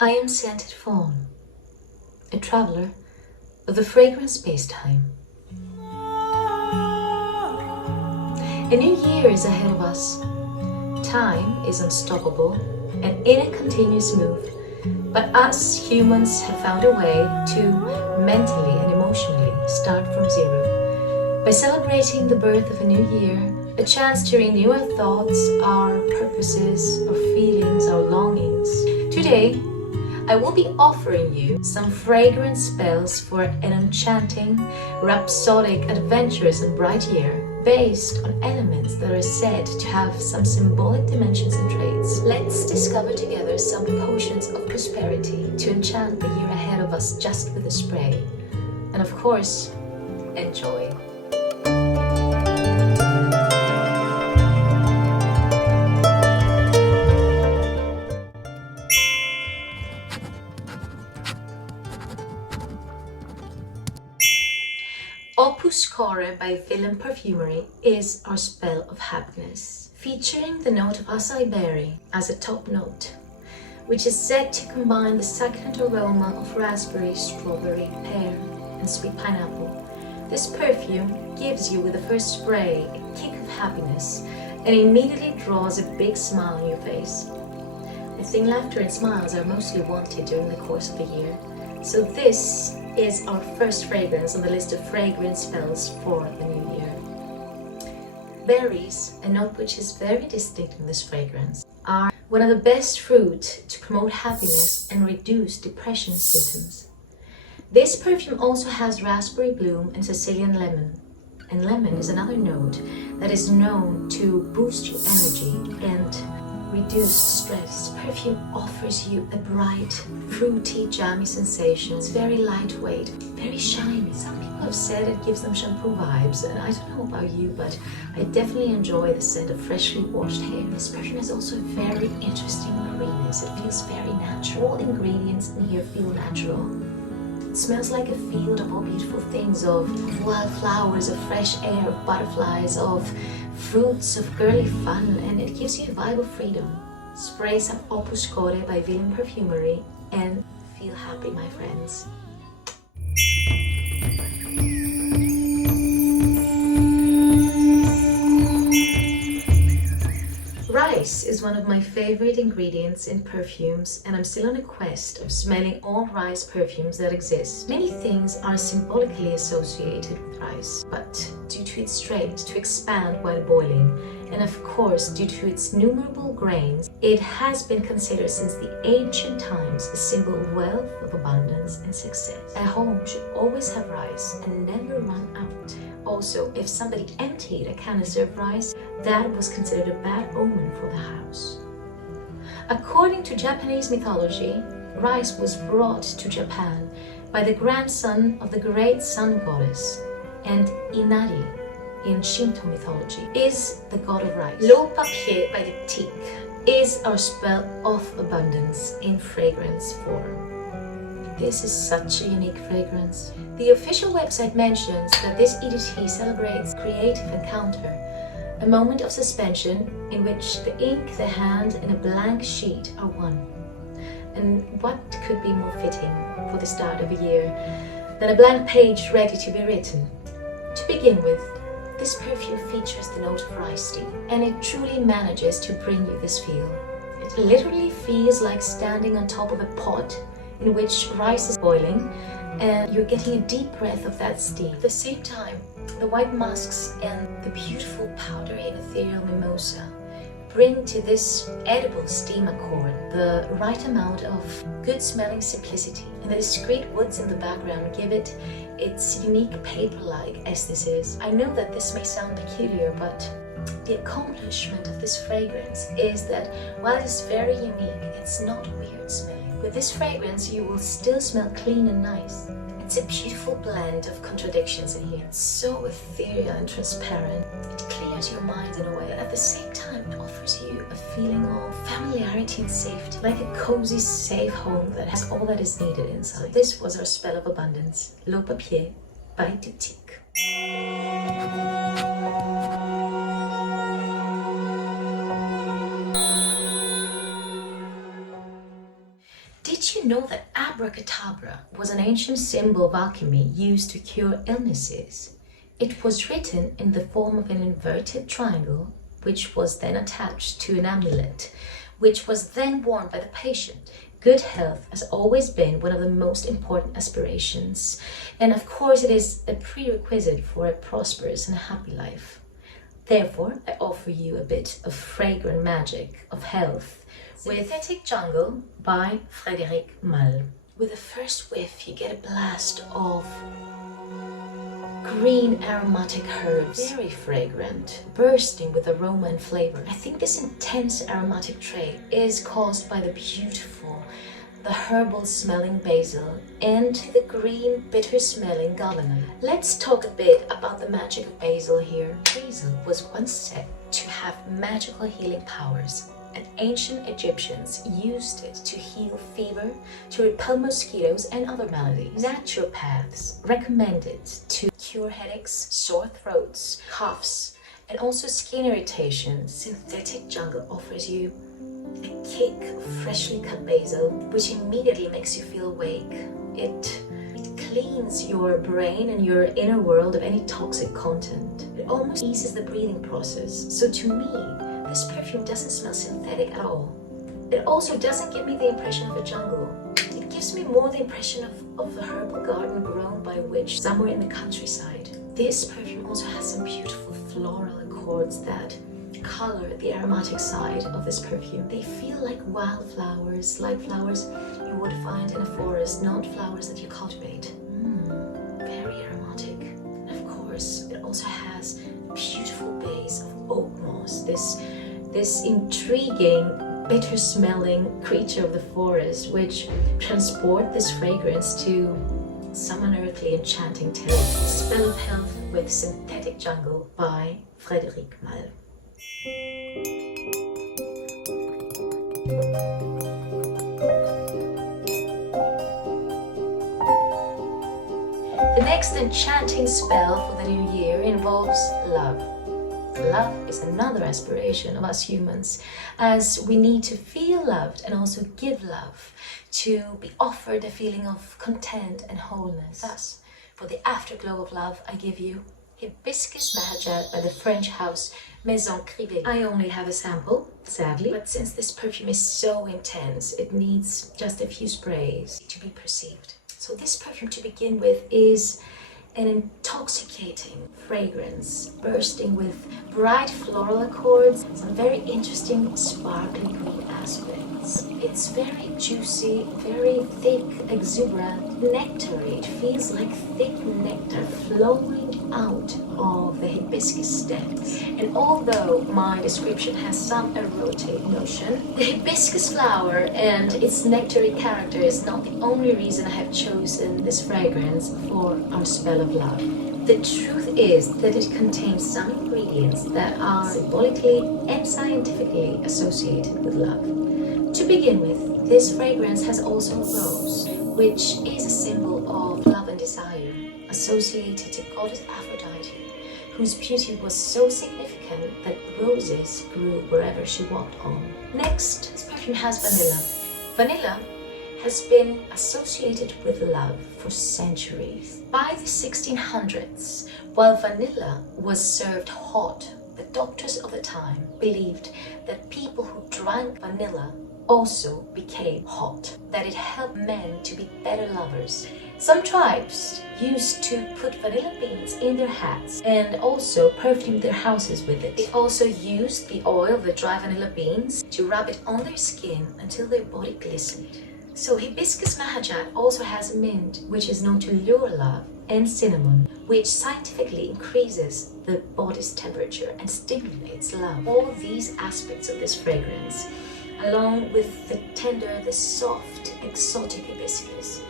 I am Scented Fawn, a traveler of the Fragrant Spacetime. A new year is ahead of us. Time is unstoppable and in a continuous move, but us humans have found a way to mentally and emotionally start from zero. By celebrating the birth of a new year, a chance to renew our thoughts, our purposes, our feelings, our longings. Today, I will be offering you some fragrance spells for an enchanting, rhapsodic, adventurous and bright year, based on elements that are said to have some symbolic dimensions and traits. Let's discover together some potions of prosperity to enchant the year ahead of us just with a spray. And of course, enjoy. Opus by Vilhelm Parfumerie is our spell of happiness, featuring the note of acai berry as a top note, which is said to combine the succulent aroma of raspberry, strawberry, pear, and sweet pineapple. This perfume gives you with the first spray a kick of happiness and immediately draws a big smile on your face. I think laughter and smiles are mostly wanted during the course of the year, so this is our first fragrance on the list of fragrance spells for the new year. Berries, a note which is very distinct in this fragrance, are one of the best fruit to promote happiness and reduce depression symptoms. This perfume also has raspberry bloom and Sicilian lemon. And lemon is another note that is known to boost your energy and reduce stress. This perfume offers you a bright, fruity, jammy sensation. It's very lightweight, very shiny. Some people have said it gives them shampoo vibes, and I don't know about you, but I definitely enjoy the scent of freshly washed hair. This perfume has also very interesting ingredients. It feels very natural. All ingredients in here feel natural. It smells like a field of all beautiful things, of wildflowers, of fresh air, of butterflies, of fruits, of girly fun, and it gives you a vibe of freedom. Spray some Opus by Vilhelm Parfumerie and feel happy, my friends. Rice is one of my favorite ingredients in perfumes, and I'm still on a quest of smelling all rice perfumes that exist. Many things are symbolically associated with rice, but due to its strength to expand while boiling, and of course due to its numerable grains, it has been considered since the ancient times a symbol of wealth, of abundance and success. A home should always have rice and never run out. Also, if somebody emptied a canister of rice, that was considered a bad omen for the house. According to Japanese mythology, rice was brought to Japan by the grandson of the great sun goddess, and Inari in Shinto mythology is the god of rice. Eau Papier Diptyque is our spell of abundance in fragrance form. This is such a unique fragrance. The official website mentions that this EDT celebrates creative encounter, a moment of suspension in which the ink, the hand, and a blank sheet are one. And what could be more fitting for the start of a year than a blank page ready to be written? To begin with, this perfume features the note of rice tea, and it truly manages to bring you this feel. It literally feels like standing on top of a pot in which rice is boiling, and you're getting a deep breath of that steam. At the same time, the white musks and the beautiful powdery and ethereal mimosa bring to this edible steam accord the right amount of good-smelling simplicity, and the discreet woods in the background give it its unique paper-like aesthesis. I know that this may sound peculiar, but the accomplishment of this fragrance is that while it is very unique, it's not weird smelling. With this fragrance, you will still smell clean and nice. It's a beautiful blend of contradictions in here. It's so ethereal and transparent. It clears your mind in a way. At the same time, it offers you a feeling of familiarity and safety, like a cozy, safe home that has all that is needed inside. This was our spell of abundance, Eau Papier Diptyque. Did you know that abracadabra was an ancient symbol of alchemy used to cure illnesses? It was written in the form of an inverted triangle, which was then attached to an amulet, which was then worn by the patient. Good health has always been one of the most important aspirations, and of course it is a prerequisite for a prosperous and happy life. Therefore, I offer you a bit of fragrant magic of health with Synthetic Jungle by Frederic Malle. With the first whiff, you get a blast of green aromatic herbs, very fragrant, bursting with aroma and flavor. I think this intense aromatic trait is caused by the herbal smelling basil and the green bitter smelling galbanum. Let's talk a bit about the magic of basil here. Basil was once said to have magical healing powers, and ancient Egyptians used it to heal fever, to repel mosquitoes and other maladies. Naturopaths recommend it to cure headaches, sore throats, coughs, and also skin irritation. Synthetic Jungle offers you a kick of freshly cut basil, which immediately makes you feel awake. It cleans your brain and your inner world of any toxic content. It almost eases the breathing process. So to me, this perfume doesn't smell synthetic at all. It also doesn't give me the impression of a jungle. It gives me more the impression of a herbal garden grown by a witch somewhere in the countryside. This perfume also has some beautiful floral accords that color the aromatic side of this perfume. They feel like wildflowers, like flowers you would find in a forest, not flowers that you cultivate. Very aromatic. And of course, it also has a beautiful base of oak moss, this intriguing, bitter-smelling creature of the forest, which transport this fragrance to some unearthly enchanting tale. Spell of Health with Synthetic Jungle by Frederic Malle. The next enchanting spell for the new year involves love. Love is another aspiration of us humans, as we need to feel loved and also give love, to be offered a feeling of content and wholeness. Thus, for the afterglow of love, I give you Hibiscus Mahajad by the French house Maison Crivelli. I only have a sample, sadly, but since this perfume is so intense, it needs just a few sprays to be perceived. So this perfume, to begin with, is an intoxicating fragrance, bursting with bright floral accords, some very interesting sparkly green aspects. It's very juicy, very thick, exuberant, nectary. It feels like thick nectar flowing out of the hibiscus stems. And although my description has some erotic notion, the hibiscus flower and its nectary character is not the only reason I have chosen this fragrance for our spell of love. The truth is that it contains some ingredients that are symbolically and scientifically associated with love. To begin with, this fragrance has also rose, which is a symbol of love and desire, associated to goddess Aphrodite, whose beauty was so significant that roses grew wherever she walked on. Next, this perfume has vanilla. Vanilla has been associated with love for centuries. By the 1600s, while vanilla was served hot, the doctors of the time believed that people who drank vanilla also became hot, that it helped men to be better lovers. Some tribes used to put vanilla beans in their hats and also perfume their houses with it. They also used the oil of the dry vanilla beans to rub it on their skin until their body glistened. So Hibiscus Mahajad also has mint, which is known to lure love, and cinnamon, which scientifically increases the body's temperature and stimulates love. All these aspects of this fragrance, along with the tender, the soft, exotic hibiscus,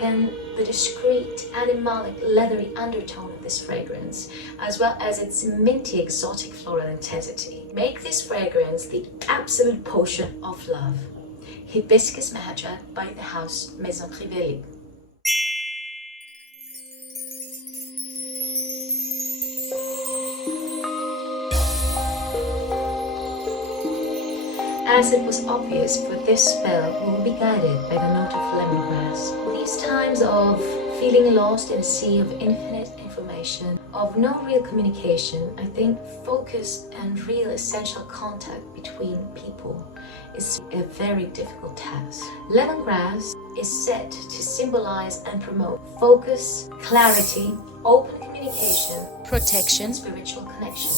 and the discreet, animalic, leathery undertone of this fragrance, as well as its minty, exotic floral intensity, make this fragrance the absolute potion of love. Hibiscus Mahajad by the house Maison Crivelli. As it was obvious, for this spell we will be guided by the note of lemongrass. In these times of feeling lost in a sea of infinite information, of no real communication, I think focus and real essential contact between people is a very difficult task. Lemongrass is said to symbolize and promote focus, clarity, open communication, protection, spiritual connection.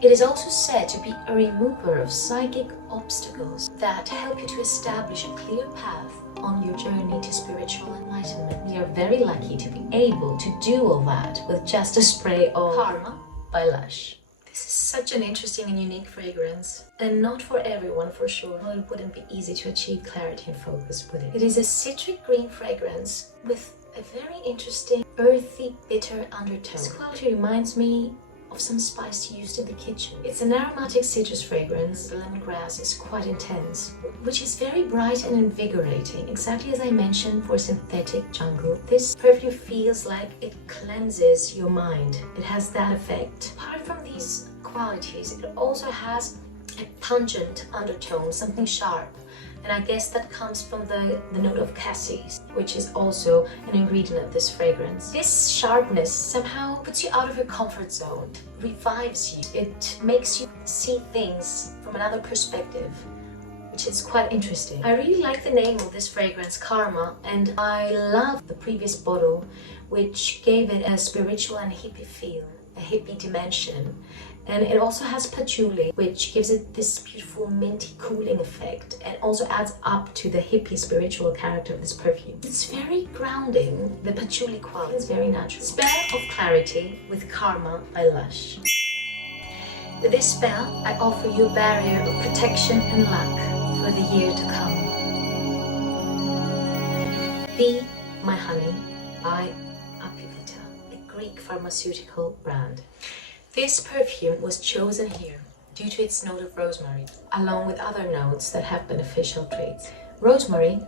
It is also said to be a remover of psychic obstacles that help you to establish a clear path on your journey to spiritual enlightenment. We are very lucky to be able to do all that with just a spray of Karma by Lush. This is such an interesting and unique fragrance, and not for everyone for sure. Well, it wouldn't be easy to achieve clarity and focus with it. It is a citric green fragrance with a very interesting earthy, bitter undertone. This quality reminds me of some spice used in the kitchen. It's an aromatic citrus fragrance. The lemongrass is quite intense, which is very bright and invigorating, exactly as I mentioned for synthetic jungle. This perfume feels like it cleanses your mind. It has that effect. Apart from these qualities, it also has a pungent undertone, something sharp. And I guess that comes from the note of cassis, which is also an ingredient of this fragrance. This sharpness somehow puts you out of your comfort zone, revives you. It makes you see things from another perspective, which is quite interesting. I really like the name of this fragrance, Karma, and I love the previous bottle, which gave it a spiritual and hippie feel, a hippie dimension. And it also has patchouli, which gives it this beautiful minty cooling effect and also adds up to the hippie spiritual character of this perfume. It's very grounding. The patchouli quality is very natural. Spell of Clarity with Karma by Lush. With this spell, I offer you a barrier of protection and luck for the year to come. Be My Honey by Apivita, a Greek pharmaceutical brand. This perfume was chosen here due to its note of rosemary, along with other notes that have beneficial traits. Rosemary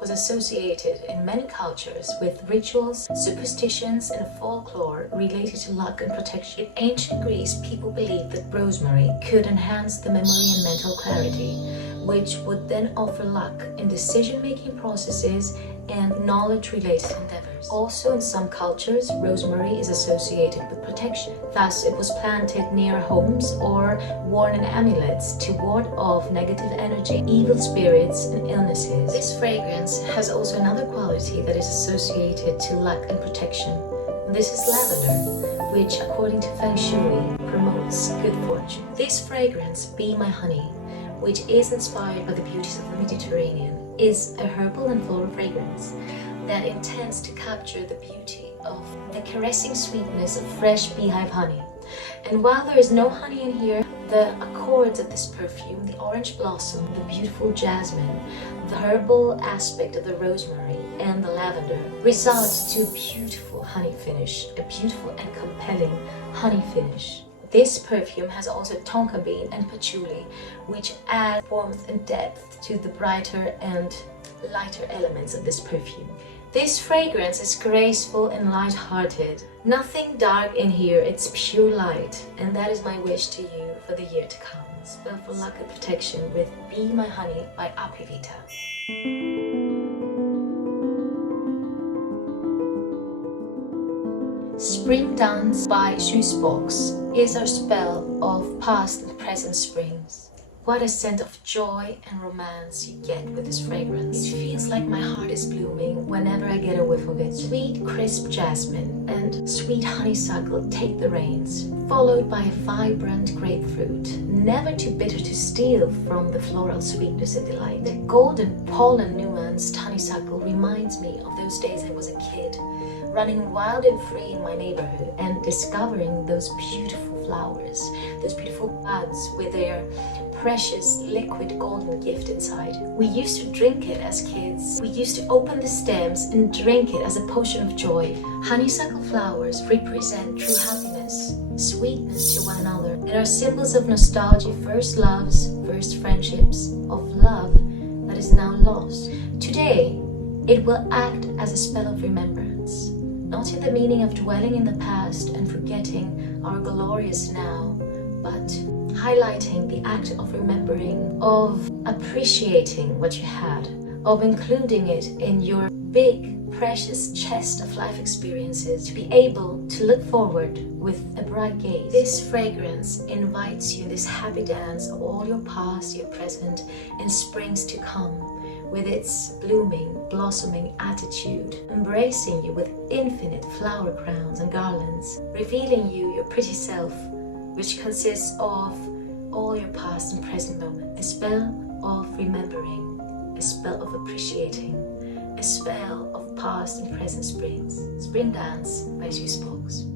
was associated in many cultures with rituals, superstitions, and folklore related to luck and protection. In ancient Greece, people believed that rosemary could enhance the memory and mental clarity, which would then offer luck in decision-making processes and knowledge-related endeavors. Also, in some cultures, rosemary is associated with protection. Thus, it was planted near homes or worn in amulets to ward off negative energy, evil spirits, and illnesses. This fragrance has also another quality that is associated to luck and protection. This is lavender, which, according to Feng Shui, promotes good fortune. This fragrance, Be My Honey, which is inspired by the beauties of the Mediterranean, is a herbal and floral fragrance that intends to capture the beauty of the caressing sweetness of fresh beehive honey. And while there is no honey in here, the accords of this perfume, the orange blossom, the beautiful jasmine, the herbal aspect of the rosemary, and the lavender result to a beautiful honey finish, a beautiful and compelling honey finish. This perfume has also tonka bean and patchouli, which add warmth and depth to the brighter and lighter elements of this perfume. This fragrance is graceful and light-hearted. Nothing dark in here, it's pure light. And that is my wish to you for the year to come. Spell for luck and protection with Be My Honey by Apivita. Spring Dance by JusBox is our spell of past and present springs. What a scent of joy and romance you get with this fragrance. It feels like my heart is blooming whenever I get a whiff of it. Sweet, crisp jasmine and sweet honeysuckle take the reins, followed by a vibrant grapefruit, never too bitter to steal from the floral sweetness and delight. The golden pollen-nuanced honeysuckle reminds me of those days I was a kid, running wild and free in my neighborhood and discovering those beautiful flowers, those beautiful buds with their precious liquid golden gift inside. We used to drink it as kids. We used to open the stems and drink it as a potion of joy. Honeysuckle flowers represent true happiness, sweetness to one another, and are symbols of nostalgia, first loves, first friendships, of love that is now lost. Today, it will act as a spell of remembrance, not in the meaning of dwelling in the past and forgetting our glorious now, but highlighting the act of remembering, of appreciating what you had, of including it in your big, precious chest of life experiences, to be able to look forward with a bright gaze. This fragrance invites you in this happy dance of all your past, your present, and springs to come, with its blooming, blossoming attitude, embracing you with infinite flower crowns and garlands, revealing you your pretty self, which consists of all your past and present moments. A spell of remembering, a spell of appreciating, a spell of past and present springs. Spring Dance by JusBox.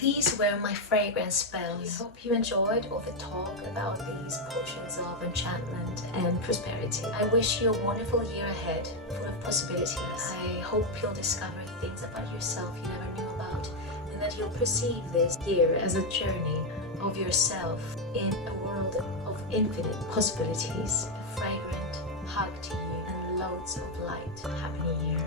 These were my fragrance spells. I hope you enjoyed all the talk about these potions of enchantment and prosperity. I wish you a wonderful year ahead, full of possibilities. I hope you'll discover things about yourself you never knew about, and that you'll perceive this year as a journey of yourself in a world of infinite possibilities. A fragrant hug to you and loads of light. Happy New Year.